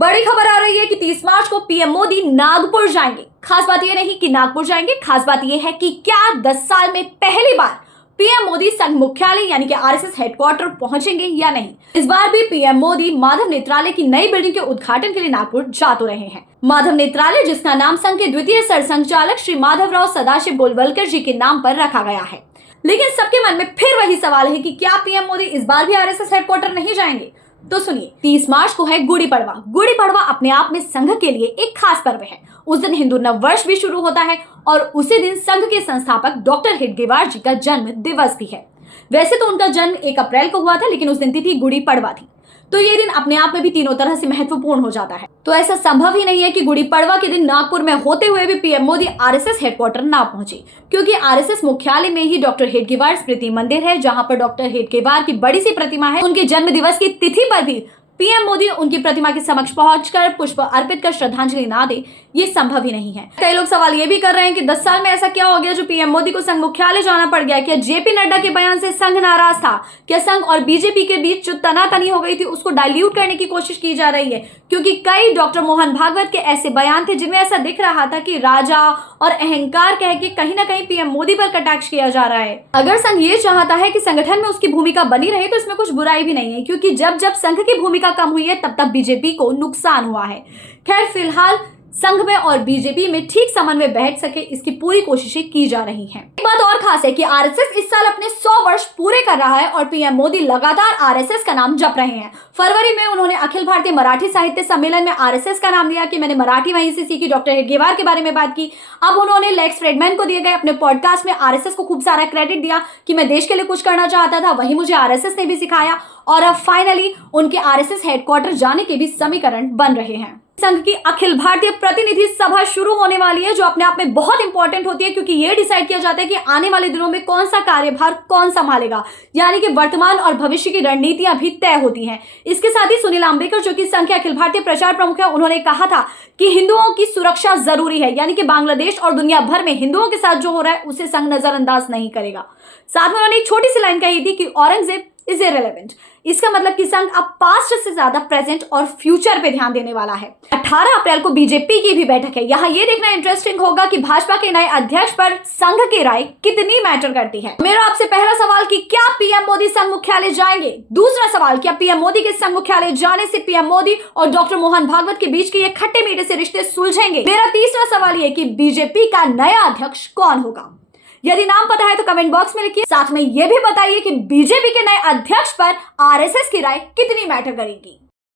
बड़ी खबर आ रही है कि 30 मार्च को पीएम मोदी नागपुर जाएंगे। खास बात यह नहीं कि नागपुर जाएंगे, खास बात यह है कि क्या 10 साल में पहली बार पीएम मोदी संघ मुख्यालय यानी कि आरएसएस हेडक्वार्टर पहुंचेंगे या नहीं। इस बार भी पीएम मोदी माधव नेत्रालय की नई बिल्डिंग के उद्घाटन के लिए नागपुर जा तो रहे हैं। माधव नेत्रालय, जिसका नाम संघ के द्वितीय सरसंघचालक श्री माधवराव सदाशिव गोलवलकर जी के नाम पर रखा गया है। लेकिन सबके मन में फिर वही सवाल है कि क्या पीएम मोदी इस बार भी आरएसएस हेडक्वार्टर नहीं जाएंगे। तो सुनिए, 30 मार्च को है गुड़ी पड़वा। गुड़ी पड़वा अपने आप में संघ के लिए एक खास पर्व है। उस दिन हिंदू नववर्ष भी शुरू होता है और उसी दिन संघ के संस्थापक डॉक्टर हेडगेवार जी का जन्म दिवस भी है। वैसे तो उनका जन्म 1 अप्रैल को हुआ था, लेकिन उस दिन तिथि गुड़ी पड़वा थी, तो ये दिन अपने आप में भी तीनों तरह से महत्वपूर्ण हो जाता है। तो ऐसा संभव ही नहीं है कि गुड़ी पड़वा के दिन नागपुर में होते हुए भी पीएम मोदी आरएसएस हेडक्वार्टर ना पहुंचे, क्योंकि आरएसएस मुख्यालय में ही डॉक्टर हेडगेवार स्मृति मंदिर है, जहां पर डॉक्टर हेडगेवार की बड़ी सी प्रतिमा है। उनके जन्म दिवस की तिथि पर भी पीएम मोदी उनकी प्रतिमा के समक्ष पहुंचकर पुष्प अर्पित कर श्रद्धांजलि ना दे, ये संभव ही नहीं है। कई लोग सवाल ये भी कर रहे हैं कि 10 साल में ऐसा क्या हो गया जो पीएम मोदी को संघ मुख्यालय जाना पड़ गया। क्या जेपी नड्डा के बयान से संघ नाराज था? क्या संघ और बीजेपी के बीच जो तनातनी हो गई थी उसको डाइल्यूट करने की कोशिश की जा रही है? क्योंकि कई डॉक्टर मोहन भागवत के ऐसे बयान थे जिनमें ऐसा दिख रहा था कि राजा और अहंकार कह के कहीं ना कहीं पीएम मोदी पर कटाक्ष किया जा रहा है। अगर संघ ये चाहता है कि संगठन में उसकी भूमिका बनी रहे तो इसमें कुछ बुराई भी नहीं है, क्योंकि जब जब संघ की भूमिका कम हुई है तब तब बीजेपी को नुकसान हुआ है। खैर, फिलहाल संघ में और बीजेपी में ठीक समन्वय बैठ सके, इसकी पूरी कोशिशें की जा रही हैं। एक बात और खास है कि आरएसएस इस साल अपने 100 वर्ष पूरे कर रहा है और पीएम मोदी लगातार आरएसएस का नाम जप रहे हैं। फरवरी में उन्होंने अखिल भारतीय मराठी साहित्य सम्मेलन में आरएसएस का नाम लिया कि मैंने मराठी वहीं से सीखी, डॉक्टर हेडगेवार के बारे में बात की। अब उन्होंने लेक्स फ्रेडमैन को दिए गए अपने पॉडकास्ट में आरएसएस को खूब सारा क्रेडिट दिया कि मैं देश के लिए कुछ करना चाहता था, वही मुझे आरएसएस ने भी सिखाया। और अब फाइनली उनके आरएसएस हेडक्वार्टर जाने के भी समीकरण बन रहे हैं। संघ की अखिल भारतीय प्रतिनिधि सभा शुरू होने वाली है, जो अपने आप में बहुत इंपॉर्टेंट होती है, क्योंकि ये डिसाइड किया जाता है कि आने वाले दिनों में कौन सा कार्यभार कौन संभालेगा, यानी कि वर्तमान और भविष्य की रणनीतियां भी तय होती हैं। इसके साथ ही सुनील अंबेकर, जो कि संघ के अखिल भारतीय प्रचार प्रमुख है, उन्होंने कहा था कि हिंदुओं की सुरक्षा जरूरी है, यानी कि बांग्लादेश और दुनिया भर में हिंदुओं के साथ जो हो रहा है उसे संघ नजरअंदाज नहीं करेगा। साथ में उन्होंने एक छोटी सी लाइन कही थी कि औरंगजेब इज इररिलेवेंट। इसका मतलब कि संघ अब पास्ट से ज्यादा प्रेजेंट और फ्यूचर पे ध्यान देने वाला है। 18 अप्रैल को बीजेपी की भी बैठक है। यहाँ ये देखना इंटरेस्टिंग होगा कि भाजपा के नए अध्यक्ष पर संघ की राय कितनी मैटर करती है। मेरा आपसे पहला सवाल कि क्या पीएम मोदी संघ मुख्यालय जाएंगे? दूसरा सवाल, क्या पीएम मोदी के संघ मुख्यालय जाने से पीएम मोदी और डॉक्टर मोहन भागवत के बीच के ये खट्टे मीठे से रिश्ते सुलझेंगे? मेरा तीसरा सवाल ये कि बीजेपी का नया अध्यक्ष कौन होगा? यदि नाम पता है तो कमेंट बॉक्स में लिखिए। साथ में यह भी बताइए कि बीजेपी के नए अध्यक्ष पर आरएसएस की राय कितनी मैटर करेगी।